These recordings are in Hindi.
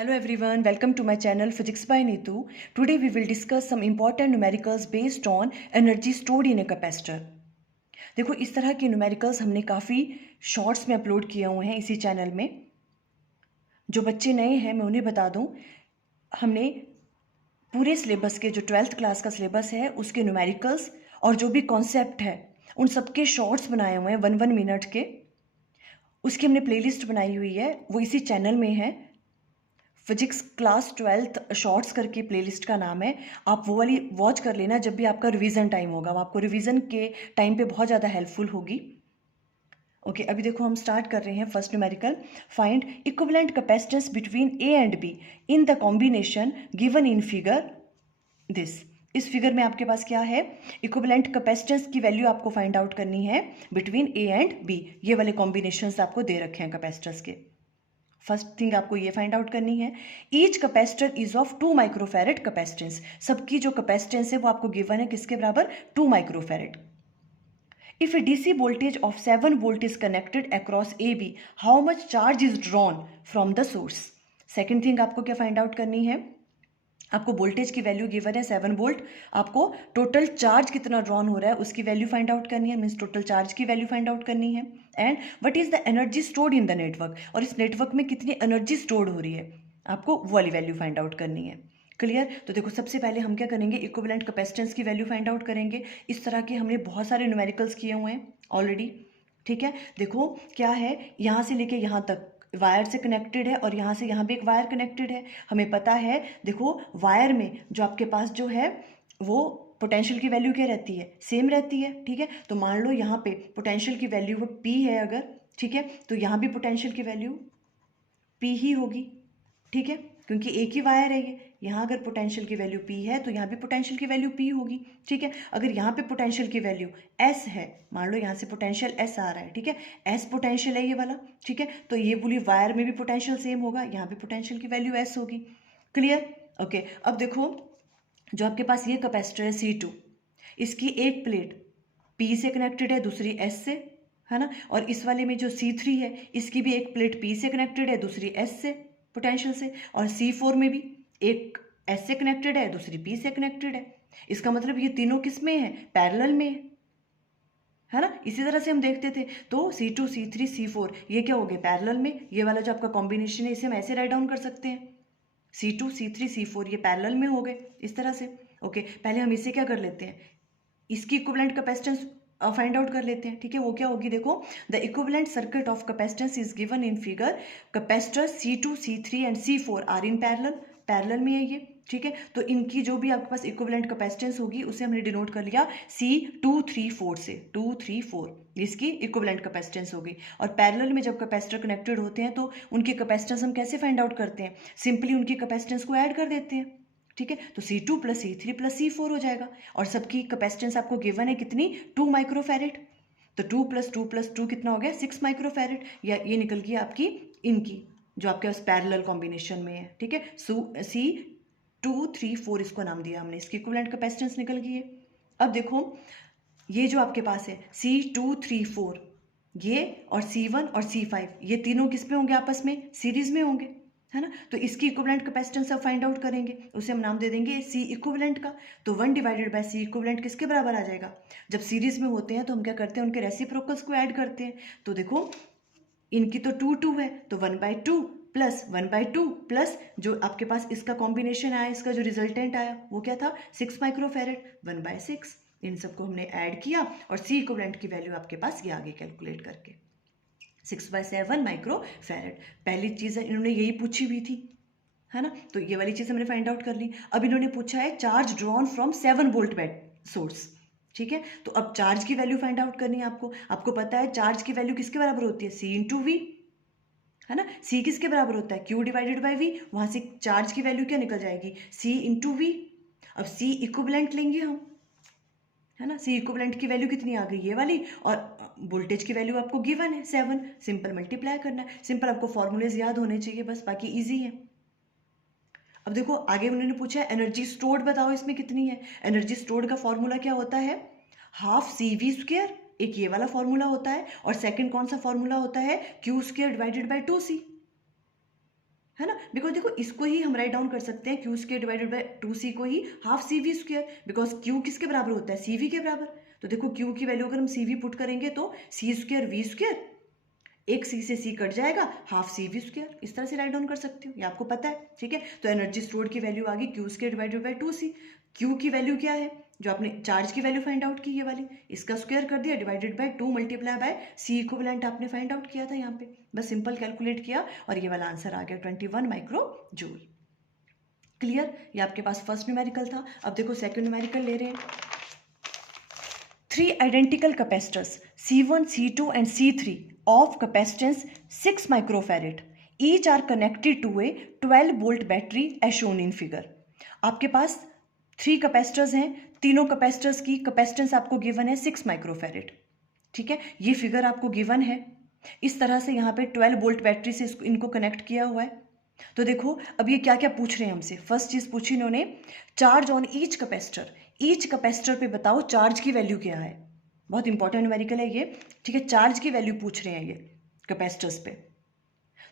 Hello everyone, welcome to my channel Physics by Neetu. Today we will discuss some important numericals based on energy stored in a capacitor. देखो इस तरह के numericals हमने काफ़ी शॉर्ट्स में अपलोड किए हुए हैं इसी चैनल में. जो बच्चे नए हैं मैं उन्हें बता दूं, हमने पूरे सिलेबस के जो 12th क्लास का सिलेबस है उसके न्यूमेरिकल्स और जो भी कॉन्सेप्ट है उन सबके शॉर्ट्स बनाए हुए हैं 1 मिनट के. उसकी हमने प्लेलिस्ट बनाई हुई है, वो इसी चैनल में है. फिजिक्स क्लास 12th शॉर्ट्स करके प्लेलिस्ट का नाम है. आप वो वाली वॉच कर लेना जब भी आपका रिवीजन टाइम होगा, वो आपको रिवीजन के टाइम पे बहुत ज़्यादा हेल्पफुल होगी. ओके अभी देखो हम स्टार्ट कर रहे हैं. First numerical, find equivalent capacitance between A and be in the combination given in figure this. इस फिगर में आपके पास क्या है? इक्विवेलेंट कैपेसिटेंस की वैल्यू आपको फाइंड आउट करनी है बिटवीन ए एंड बी. ये वाले कॉम्बिनेशंस आपको दे रखे हैं कैपेसिटर्स के. फर्स्ट थिंग आपको ये फाइंड आउट करनी है, each capacitor is of 2 microfarad capacitance. सबकी जो कैपेसिटेंस है वो आपको गिवन है किसके बराबर? 2 microfarad. If a DC voltage of 7 volt is connected across A B, how much charge is drawn from the source. Second thing आपको क्या फाइंड आउट करनी है, आपको वोल्टेज की वैल्यू गिवन है 7 वोल्ट, आपको टोटल चार्ज कितना ड्रॉन हो रहा है उसकी वैल्यू फाइंड आउट करनी है, मीन्स टोटल चार्ज की वैल्यू फाइंड आउट करनी है. And what is the energy stored in the network, और इस नेटवर्क में कितनी एनर्जी स्टोर्ड हो रही है आपको वो वाली वैल्यू फाइंड आउट करनी है. क्लियर? तो देखो सबसे पहले हम क्या करेंगे, इक्विवेलेंट कैपेसिटेंस की वैल्यू फाइंड आउट करेंगे. इस तरह के हमने बहुत सारे न्यूमेरिकल्स किए हुए हैं ऑलरेडी. ठीक है, देखो क्या है, यहाँ से लेके यहाँ तक वायर से कनेक्टेड है और यहाँ से यहाँ भी एक वायर कनेक्टेड है. हमें पता है, देखो वायर में जो आपके पास जो है वो पोटेंशियल की वैल्यू क्या रहती है? सेम रहती है. ठीक है, तो मान लो यहाँ पे पोटेंशियल की वैल्यू वो P है अगर, ठीक है, तो यहाँ भी पोटेंशियल की वैल्यू P ही होगी. ठीक है, क्योंकि एक ही वायर है ये. यहाँ अगर पोटेंशियल की वैल्यू P है तो यहाँ भी पोटेंशियल की वैल्यू P होगी. ठीक है, अगर यहाँ पे पोटेंशियल की वैल्यू S है, मान लो यहाँ से पोटेंशियल S आ रहा है, ठीक है, S पोटेंशियल है ये वाला, ठीक है, तो ये पूरी वायर में भी पोटेंशियल सेम होगा, यहाँ पे पोटेंशियल की वैल्यू S होगी. क्लियर? ओके अब देखो जो आपके पास ये कैपेसिटर है C2, इसकी एक प्लेट P से कनेक्टेड है, दूसरी S से, है ना, और इस वाले में जो C3 है इसकी भी एक प्लेट P से कनेक्टेड है, दूसरी S से पोटेंशियल से, और C4 में भी एक S से कनेक्टेड है, दूसरी P से कनेक्टेड है. इसका मतलब ये तीनों किस में है? पैरेलल में है ना. इसी तरह से हम देखते थे, तो C2 C3 C4 ये क्या हो गए? पैरेलल में. ये वाला जो आपका कॉम्बिनेशन है इसे हम ऐसे राइट डाउन कर सकते हैं, C2 C3 C4 ये पैरेलल में हो गए इस तरह से. ओके पहले हम इसे क्या कर लेते हैं, इसकी इक्विवेलेंट कैपेसिटेंस फाइंड आउट कर लेते हैं. ठीक है, वो क्या होगी, देखो the equivalent circuit of capacitance is given in figure. Capacitor C2 C3 and C4 are in parallel. Parallel में है ये. ठीक है, तो इनकी जो भी आपके पास इक्विवेलेंट कैपेसिटेंस होगी उसे हमने डिनोट कर लिया C234 से. 234 इसकी इक्विवेलेंट कैपेसिटेंस होगी. और पैरेलल में जब कैपेसिटर कनेक्टेड होते हैं तो उनकी कैपेसिटेंस हम कैसे फाइंड आउट करते हैं? सिंपली उनकी कैपेसिटेंस को ऐड कर देते हैं. ठीक है, तो C2 plus C3 plus C4 हो जाएगा. और सबकी कैपेसिटेंस आपको गिवन है कितनी? 2 माइक्रोफैरेड. तो 2 प्लस 2 प्लस 2 कितना हो गया? 6 माइक्रोफैरेड. या ये निकल गई आपकी इनकी जो आपके पास पैरेलल कॉम्बिनेशन में है. ठीक है, C234 इसको नाम दिया हमने, इसकी इक्विवेलेंट कैपेसिटेंस निकल गई है. अब देखो ये जो आपके पास है C234 ये और C1 और C5 ये तीनों किस पे होंगे? आपस में सीरीज में होंगे, है ना. तो इसकी इक्विवेलेंट कैपेसिटेंस अब फाइंड आउट करेंगे, उसे हम नाम दे देंगे C इक्विवेलेंट का. तो 1 डिवाइडेड बाय C इक्विवेलेंट किसके बराबर आ जाएगा? जब सीरीज में होते हैं तो हम क्या करते हैं, उनके रेसिप्रोकल्स को ऐड करते हैं. तो देखो इनकी तो 2 2 है, तो 1/2 प्लस 1/2 प्लस जो आपके पास इसका कॉम्बिनेशन आया, इसका जो रिजल्टेंट आया वो क्या था? 6 माइक्रोफैरेड. 1/6 इन सबको हमने ऐड किया और C इक्विवेलेंट की वैल्यू आपके पास ये आगे कैलकुलेट करके 6/7 माइक्रोफैरेड. पहली चीज़ इन्होंने यही पूछी हुई थी, है ना, तो ये वाली चीज़ हमने फाइंड आउट कर ली. अब इन्होंने पूछा है charge drawn from 7 volt bat source. ठीक है, तो अब चार्ज की वैल्यू फाइंड आउट करनी है आपको. आपको पता है चार्ज की वैल्यू किसके बराबर होती है? C इंटू वी, है ना. C किसके बराबर होता है? Q divided by V. वहां से चार्ज की वैल्यू क्या निकल जाएगी? C into V. अब C इक्विवेलेंट लेंगे हम, है ना. C इक्विवेलेंट की वैल्यू कितनी आ गई? ये वाली. और वोल्टेज की वैल्यू आपको गिवन है 7. सिंपल मल्टीप्लाई करना है. सिंपल आपको फॉर्मूलेज याद होने चाहिए बस, बाकी इजी है. अब देखो आगे उन्होंने पूछा है एनर्जी स्टोर्ड बताओ इसमें कितनी है. एनर्जी स्टोर्ड का फॉर्मूला क्या होता है? Half CV². एक ये वाला फॉर्मूला होता है, और सेकंड कौन सा फॉर्मूला होता है? Q² डिवाइडेड बाई 2C, है ना, बिकॉज देखो इसको ही हम राइट डाउन कर सकते हैं Q square divided by 2c को ही half C we square, because q किसके बराबर होता है, सी वी के बराबर। तो देखो क्यू की वैल्यू अगर हम सी वी पुट करेंगे तो सी स्क्वायर वी स्क्वायर, एक सी से सी कट जाएगा, हाफ सी वी स्क्वायर, इस तरह से राइट डाउन कर सकते हो, ये आपको पता है, ठीक है। तो एनर्जी स्टोर्ड की वैल्यू आ गई Q square divided by 2c। Q की वैल्यू क्या है, जो आपने चार्ज की वैल्यू फाइंड आउट की, ये वाली, इसका स्क्वायर कर दिया divided by 2 multiply by C equivalent आपने फाइंड आउट किया था यहाँ पे, बस सिंपल कैलकुलेट किया और ये वाला आंसर आ गया 21 माइक्रो जूल। क्लियर, ये आपके पास फर्स्ट न्यूमेरिकल था। अब देखो सेकंड न्यूमेरिकल ले रहे हैं। 3 identical capacitors C1, C2 and C3 of capacitance 6 microfarad each are connected to a 12 volt battery as shown in figure। आपके पास 3 कैपेसिटर्स हैं, तीनों कैपेसिटर्स की कैपेसिटेंस आपको गिवन है 6 माइक्रोफैरेड, ठीक है। ये फिगर आपको गिवन है, इस तरह से यहाँ पे 12 वोल्ट बैटरी से इनको कनेक्ट किया हुआ है। तो देखो अब ये क्या क्या पूछ रहे हैं हमसे। फर्स्ट चीज पूछी इन्होंने, चार्ज ऑन ईच कैपेसिटर पे बताओ चार्ज की वैल्यू क्या है। बहुत इंपॉर्टेंट न्यूमेरिकल है ये, ठीक है। चार्ज की वैल्यू पूछ रहे हैं ये कैपेसिटर्स पे।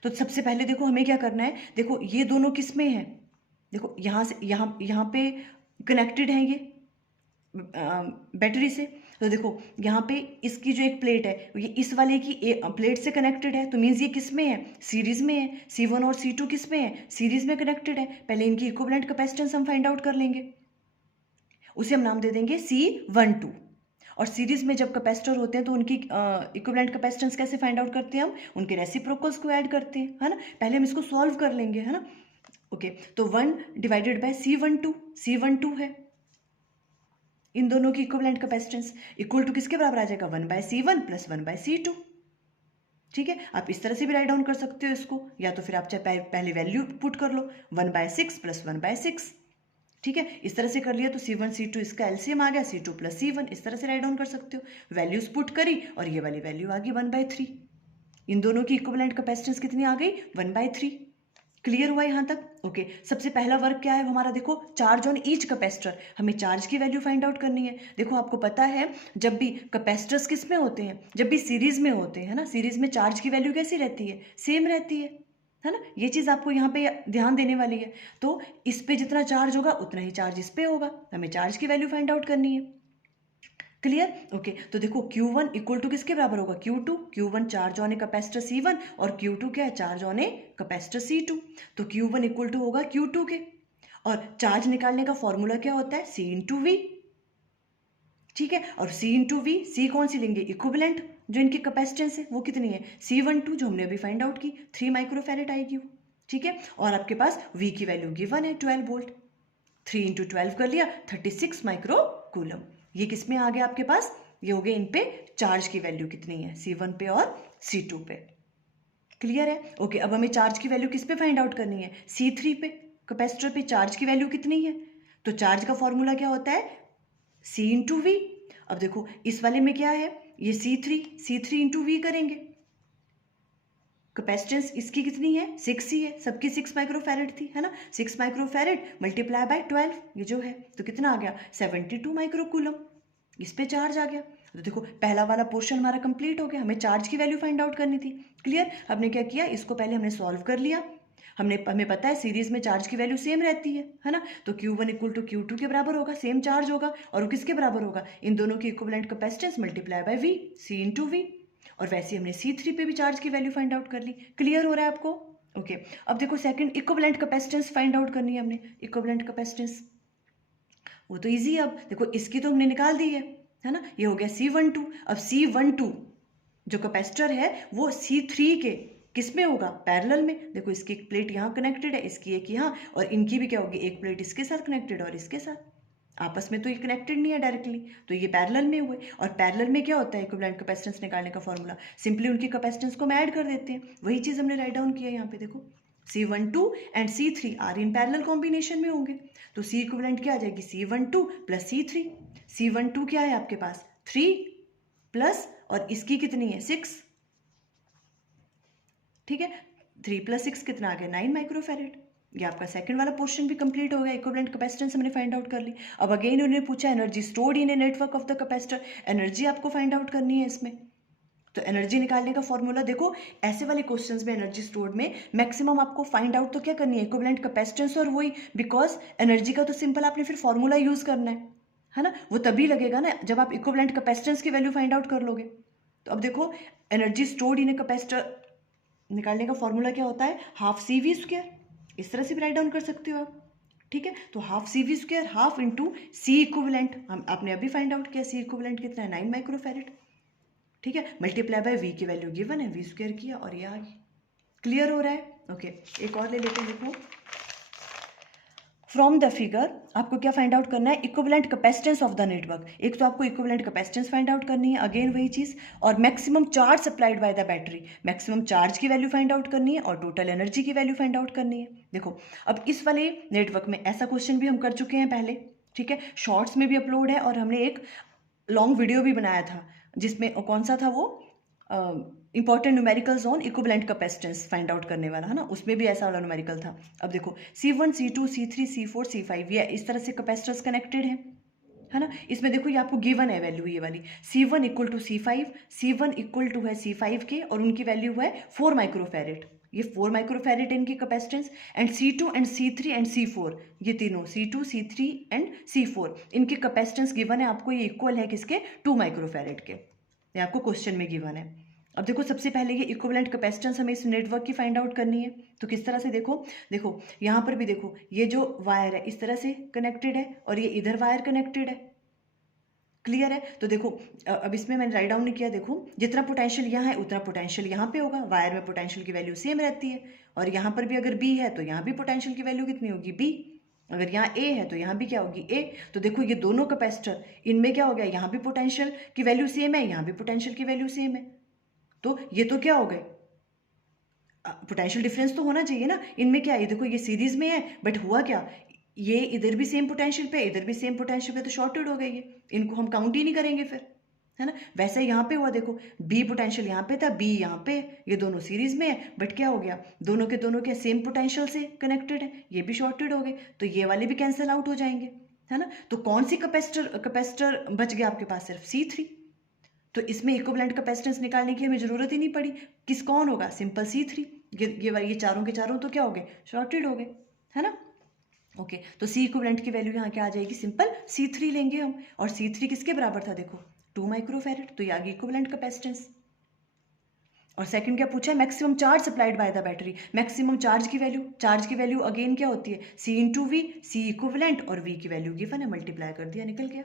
तो सबसे पहले देखो हमें क्या करना है, देखो ये दोनों किस में है, देखो यहाँ से यहाँ पे कनेक्टेड है ये बैटरी से। तो देखो यहाँ पे इसकी जो एक प्लेट है ये इस वाले की प्लेट से कनेक्टेड है, तो मीन्स ये किस में है, सीरीज में है। C1 और C2 किस में है, सीरीज में कनेक्टेड है। पहले इनकी इक्विवेलेंट कैपेसिटेंस हम फाइंड आउट कर लेंगे, उसे हम नाम दे देंगे C12। और सीरीज में जब कैपेसिटर होते हैं तो उनकी इक्विवेलेंट कैपेसिटेंस कैसे फाइंड आउट करते हैं, हम उनके रेसिप्रोकल्स को ऐड करते हैं, है ना। पहले हम इसको सॉल्व कर लेंगे, है ना। ओके, तो 1 डिवाइडेड बाय C12 है, इन दोनों की इक्विवेलेंट कैपेसिटेंस इक्वल टू किसके बराबर आ जाएगा, 1/C1 प्लस 1/C2, ठीक है। आप इस तरह से भी राइट डाउन कर सकते हो इसको, या तो फिर आप चाहे पहले वैल्यू पुट कर लो 1/6 प्लस 1/6, ठीक है। इस तरह से कर लिया तो C1 C2 इसका एलसीएम आ गया C2 प्लस C1, इस तरह से राइट डाउन कर सकते हो। वैल्यूज पुट करी और ये वाली वैल्यू आ गई 1/3। इन दोनों की इक्विवेलेंट कैपेसिटेंस कितनी आ गई, 1/3। क्लियर हुआ यहाँ तक, ओके। सबसे पहला वर्क क्या है हमारा, देखो चार्ज ऑन ईच कैपेसिटर, हमें चार्ज की वैल्यू फाइंड आउट करनी है। देखो आपको पता है जब भी कैपेसिटर्स किस में होते हैं, जब भी सीरीज में होते हैं ना, सीरीज में चार्ज की वैल्यू कैसी रहती है, सेम रहती है ना। ये चीज़ आपको यहाँ पे ध्यान देने वाली है। तो इस पे जितना चार्ज होगा उतना ही चार्ज इस पे होगा, हमें चार्ज की वैल्यू फाइंड आउट करनी है। Clear, okay. तो देखो Q1 इक्वल टू किसके बराबर होगा, Q2। Q1 charge on a capacitor C1 और Q2 क्या है, charge on a capacitor C2। तो Q1 इक्वल टू होगा Q2 के, और चार्ज निकालने का फॉर्मूला क्या होता है, C इंटू वी, ठीक है। और C इंटू वी, C कौन सी लेंगे, इक्विवेलेंट जो इनकी कैपेसिटेंस है वो कितनी है, C12 जो हमने अभी फाइंड आउट की, 3 माइक्रोफैरेड आएगी वो, ठीक है। और आपके पास V की वैल्यू गिवन है 12 वोल्ट, 3 इंटू 12 कर लिया 36 माइक्रो कूलम। ये किस में आ गया आपके पास, ये हो गए इन पे चार्ज की वैल्यू कितनी है, C1 पे और C2 पे। क्लियर है, ओके। अब हमें चार्ज की वैल्यू किस पे फाइंड आउट करनी है, C3 पे, कैपेसिटर पे चार्ज की वैल्यू कितनी है। तो चार्ज का फॉर्मूला क्या होता है, C इंटू वी। अब देखो इस वाले में क्या है, ये C3 इंटू वी करेंगे, कैपेसिटेंस इसकी कितनी है, 6 ही है, सबकी 6 माइक्रोफैरेड थी, है ना। 6 माइक्रोफैरेड मल्टीप्लाई बाय 12, ये जो है तो कितना आ गया 72 माइक्रोकूलम, इस पे चार्ज आ गया। तो देखो पहला वाला पोर्शन हमारा कंप्लीट हो गया, हमें चार्ज की वैल्यू फाइंड आउट करनी थी। क्लियर, हमने क्या किया, इसको पहले हमने सॉल्व कर लिया, हमें पता है सीरीज में चार्ज की वैल्यू सेम रहती है ना। तो Q1 इक्वल टू Q2 के बराबर होगा, सेम चार्ज होगा, और वो किसके बराबर होगा, इन दोनों की equivalent capacitance multiply by V, C into V. और वैसे हमने C3 पे भी चार्ज की वैल्यू फाइंड आउट कर ली। क्लियर हो रहा है आपको, ओके। अब देखो second equivalent capacitance find out करनी है हमने, इक्विवेलेंट कैपेसिटेंस, वो तो इजी है। अब देखो इसकी तो हमने निकाल दी है ना, ये हो गया C12। अब C12 जो कैपेसिटर है वो C3 के किस में होगा, पैरेलल में। देखो इसकी एक प्लेट यहाँ कनेक्टेड है, इसकी एक यहाँ, और इनकी भी क्या होगी, एक प्लेट इसके साथ कनेक्टेड और इसके साथ, आपस में तो ये कनेक्टेड नहीं है डायरेक्टली, तो ये पैरेलल में हुए। और पैरेलल में क्या होता है इक्विवेलेंट कैपेसिटेंस निकालने का फॉर्मूला, सिंपली उनकी कैपेसिटेंस को हम ऐड कर देते हैं, वही चीज़ हमने राइट डाउन किया यहाँ पे। देखो C12 and C3 are in parallel combination में होंगे, तो C इक्विवेलेंट क्या आ जाएगी, C12 प्लस C3। C12 क्या है आपके पास 3 प्लस, और इसकी कितनी है 6, ठीक है। 3 प्लस 6 कितना आ गया 9 माइक्रोफैरेड। ये आपका सेकंड वाला पोर्शन भी कंप्लीट हो गया, इक्विवेलेंट कैपेसिटेंस हमने फाइंड आउट कर ली। अब अगेन उन्होंने पूछा energy stored in a network of the capacitor, energy आपको फाइंड आउट करनी है इसमें, तो एनर्जी निकालने का फॉर्मूला देखो, ऐसे वाले क्वेश्चंस में एनर्जी स्टोर्ड में मैक्सिमम आपको फाइंड आउट तो क्या करनी है, इक्विवेलेंट कैपेसिटेंस और वही, बिकॉज एनर्जी का तो सिंपल आपने फिर फॉर्मूला यूज करना है ना, वो तभी लगेगा ना जब आप इक्विवेलेंट कैपेसिटेंस की वैल्यू फाइंड आउट कर लोगे। तो अब देखो energy stored in a capacitor निकालने का फॉर्मूला क्या होता है, हाफ सी वी स्क्वायर, इस तरह से भी राइट डाउन कर सकते हो आप, ठीक है। तो half C we square half into C equivalent, हम आपने अभी फाइंड आउट किया, सी इक्विवेलेंट कितना है 9 माइक्रोफैरेड, ठीक है, मल्टीप्लाई बाय वी की वैल्यू गिवन है, वी स्क्वायर किया और ये आ गई। क्लियर हो रहा है? ओके, एक और ले लेते हैं, देखो फ्रॉम द फिगर आपको क्या फाइंड आउट करना है, equivalent capacitance of the network. एक तो आपको इक्विवेलेंट कैपेसिटेंस फाइंड आउट करनी है, अगेन वही चीज, और maximum charge supplied by the battery, maximum charge की वैल्यू फाइंड आउट करनी है और टोटल एनर्जी की वैल्यू फाइंड आउट करनी है। देखो अब इस वाले नेटवर्क में ऐसा क्वेश्चन भी हम कर चुके हैं पहले, ठीक है, शॉर्ट्स में भी अपलोड है और हमने एक लॉन्ग वीडियो भी बनाया था जिसमें कौन सा था वो, important numericals on equivalent capacitance find out करने वाला, है ना, उसमें भी ऐसा वाला न्यूमेरिकल था। अब देखो C1 C2 C3 C4 C5 ये इस तरह से कैपेसिटर्स कनेक्टेड हैं, है ना, इसमें देखो ये आपको गिवन है वैल्यू, ये वाली C1 equal to C5, C1 equal to है C5 के और उनकी वैल्यू है 4 माइक्रोफैरेड, ये 4 माइक्रोफैरेड इनकी capacitance, and C2 and C3 and C4 ये तीनों C2 C3 एंड C4 इनकी कैपेसिटेंस गिवन है आपको, ये इक्वल है किसके, 2 माइक्रोफैरेड के, ये आपको क्वेश्चन में गिवन है। अब देखो सबसे पहले ये इक्विवेलेंट कैपेसिटेंस हमें इस नेटवर्क की फाइंड आउट करनी है, तो किस तरह से, देखो देखो यहाँ पर भी देखो ये जो वायर है इस तरह से कनेक्टेड है और ये इधर वायर कनेक्टेड है, क्लियर है। तो देखो अब इसमें मैंने राइट डाउन नहीं किया, देखो जितना पोटेंशियल यहाँ है उतना पोटेंशियल यहाँ पे होगा, वायर में पोटेंशियल की वैल्यू सेम रहती है, और यहाँ पर भी अगर बी है तो यहाँ भी पोटेंशियल की वैल्यू कितनी होगी बी, अगर यहाँ ए है तो यहाँ भी क्या होगी ए। तो देखो ये दोनों कैपेसिटर इनमें क्या हो गया, यहाँ भी पोटेंशियल की वैल्यू सेम है, यहाँ भी पोटेंशियल की वैल्यू सेम है, तो ये तो क्या हो गए, पोटेंशियल डिफरेंस तो होना चाहिए ना इनमें, क्या है देखो ये सीरीज में है बट हुआ क्या, ये इधर भी सेम पोटेंशियल पे इधर भी सेम पोटेंशियल पे, तो शॉर्टेड हो गई ये, इनको हम काउंट ही नहीं करेंगे फिर, है ना। वैसे यहाँ पे हुआ, देखो बी पोटेंशियल यहाँ पे था, बी यहाँ पे, ये दोनों सीरीज में है बट क्या हो गया, दोनों के सेम पोटेंशियल से कनेक्टेड है, ये भी शॉर्टेड हो गए, तो ये वाले भी कैंसिल आउट हो जाएंगे, है ना। तो कौन सी कैपेसिटर बच गया आपके पास, सिर्फ C3, तो इसमें इक्विवेलेंट कैपेसिटेंस निकालने की हमें जरूरत ही नहीं पड़ी, किस कौन होगा, सिंपल C3, ये चारों के चारों तो क्या हो गए, शॉर्टेड हो गए, है ना। ओके, तो सी इक्विवेलेंट की वैल्यू यहाँ क्या आ जाएगी, सिंपल C3 लेंगे हम, और C3 किसके बराबर था, देखो 2 माइक्रोफैरेड, तो ये आ गई इक्विवेलेंट कैपेसिटेंस। और सेकंड क्या पूछा है, maximum charge supplied by the battery, maximum charge की वैल्यू अगेन क्या होती है, C into V, C equivalent और V की वैल्यू गिवन है, मल्टीप्लाई कर दिया निकल गया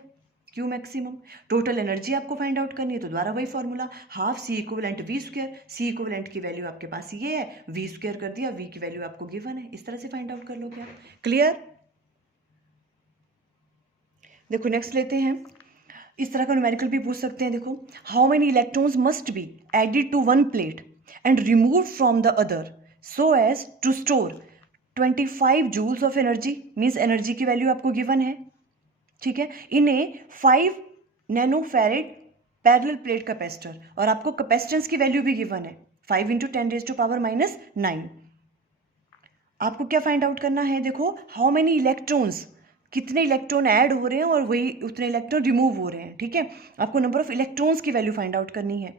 क्यू मैक्सिमम। टोटल एनर्जी आपको फाइंड आउट करनी है, तो दोबारा वही formula, half C equivalent V square, C equivalent की वैल्यू आपके पास ये है, वी स्क्वायर कर दिया, वी की वैल्यू आपको गिवन है, इस तरह से फाइंड आउट कर लोगे आप। क्लियर? देखो नेक्स्ट लेते हैं, इस तरह का न्यूमेरिकल भी पूछ सकते हैं, देखो how many electrons must be added to one plate and remove from the other so as to store 25 joules of energy, means energy की वैल्यू आपको गिवन है, ठीक है, in a 5 nanofarad parallel plate capacitor, और आपको कैपेसिटेंस की वैल्यू भी गिवन है 5 इंटू 10⁻⁹। आपको क्या फाइंड आउट करना है, देखो हाउ मेनी इलेक्ट्रॉन्स, कितने इलेक्ट्रॉन ऐड हो रहे हैं और वही उतने इलेक्ट्रॉन रिमूव हो रहे हैं, ठीक है, आपको नंबर ऑफ इलेक्ट्रॉन्स की वैल्यू फाइंड आउट करनी है।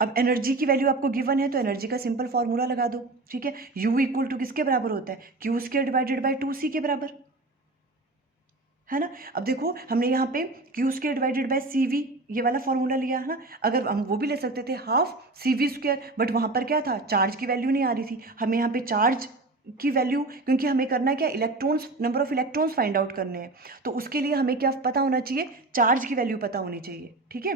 अब एनर्जी की वैल्यू आपको गिवन है तो एनर्जी का सिंपल फॉर्मूला लगा दो, ठीक है, U इक्वल टू किसके बराबर होता है, Q square divided by 2C के बराबर, है ना। अब देखो हमने यहाँ पे Q square divided bye CV ये वाला फॉर्मूला लिया है ना, अगर हम वो भी ले सकते थे हाफ CV स्क्वायर, बट वहाँ पर क्या था, चार्ज की वैल्यू नहीं आ रही थी, हमें यहाँ पे चार्ज की वैल्यू, क्योंकि हमें करना क्या, electrons, number of electrons find out करने हैं, तो उसके लिए हमें क्या पता होना चाहिए, चार्ज की वैल्यू पता होनी चाहिए, ठीक है।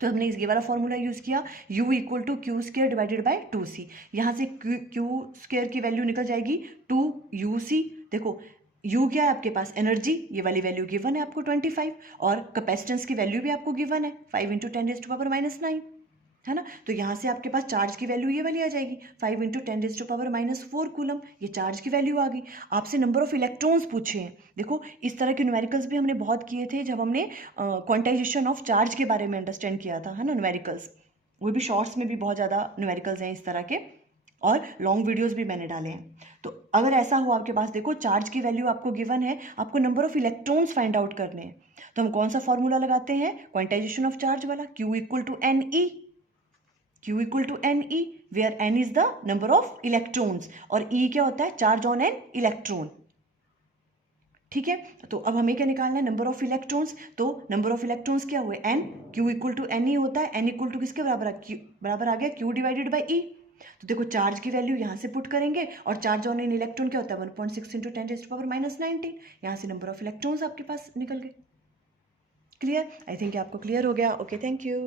तो हमने इस ये वाला फॉर्मूला यूज़ किया, U equal to Q square divided by 2C, यहाँ से Q स्क्वायर की वैल्यू निकल जाएगी 2UC, देखो U क्या है आपके पास, एनर्जी, ये वाली वैल्यू गिवन है आपको 25, और कैपेसिटेंस की वैल्यू भी आपको गिवन है 5 इंटू 10⁻⁹, है ना। तो यहाँ से आपके पास चार्ज की वैल्यू ये वाली आ जाएगी 5 इंटू 10⁻⁴ कूलम, ये चार्ज की वैल्यू आ गई। आपसे नंबर ऑफ इलेक्ट्रॉन्स पूछे हैं, देखो इस तरह के न्यूमेरिकल्स भी हमने बहुत किए थे जब हमने क्वांटाइजेशन ऑफ चार्ज के बारे में अंडरस्टैंड किया था, है ना, न्यूमेरिकल्स, वो भी शॉर्ट्स में भी बहुत ज़्यादा न्यूमेरिकल्स हैं इस तरह के, और लॉन्ग वीडियोस भी मैंने डाले हैं। तो अगर ऐसा हो आपके पास, देखो चार्ज की वैल्यू आपको गिवन है, आपको number of electrons find out करने हैं, तो हम कौन सा फॉर्मूला लगाते हैं, क्वांटाइजेशन ऑफ चार्ज वाला, Q equal to NE, Q equal to N E, where N is the number of electrons और ई क्या होता है, चार्ज ऑन एन इलेक्ट्रॉन। ठीक है, तो अब हमें क्या निकालना है, नंबर ऑफ इलेक्ट्रॉन्स। तो नंबर ऑफ इलेक्ट्रॉन्स क्या हुए, n, q equal to n ही होता है, एन इक्वल टू किसके बराबर है, क्यू बराबर आ गया क्यू डिवाइडेड बाई ई। तो देखो चार्ज की वैल्यू यहाँ से पुट करेंगे और चार्ज ऑन एन इलेक्ट्रॉन क्या होता है 1.6 इंटू 10⁻⁻⁹। यहाँ से नंबर ऑफ इलेक्ट्रॉन्स आपके पास निकल गए। क्लियर, आई थिंक आपको क्लियर हो गया। Okay, thank you.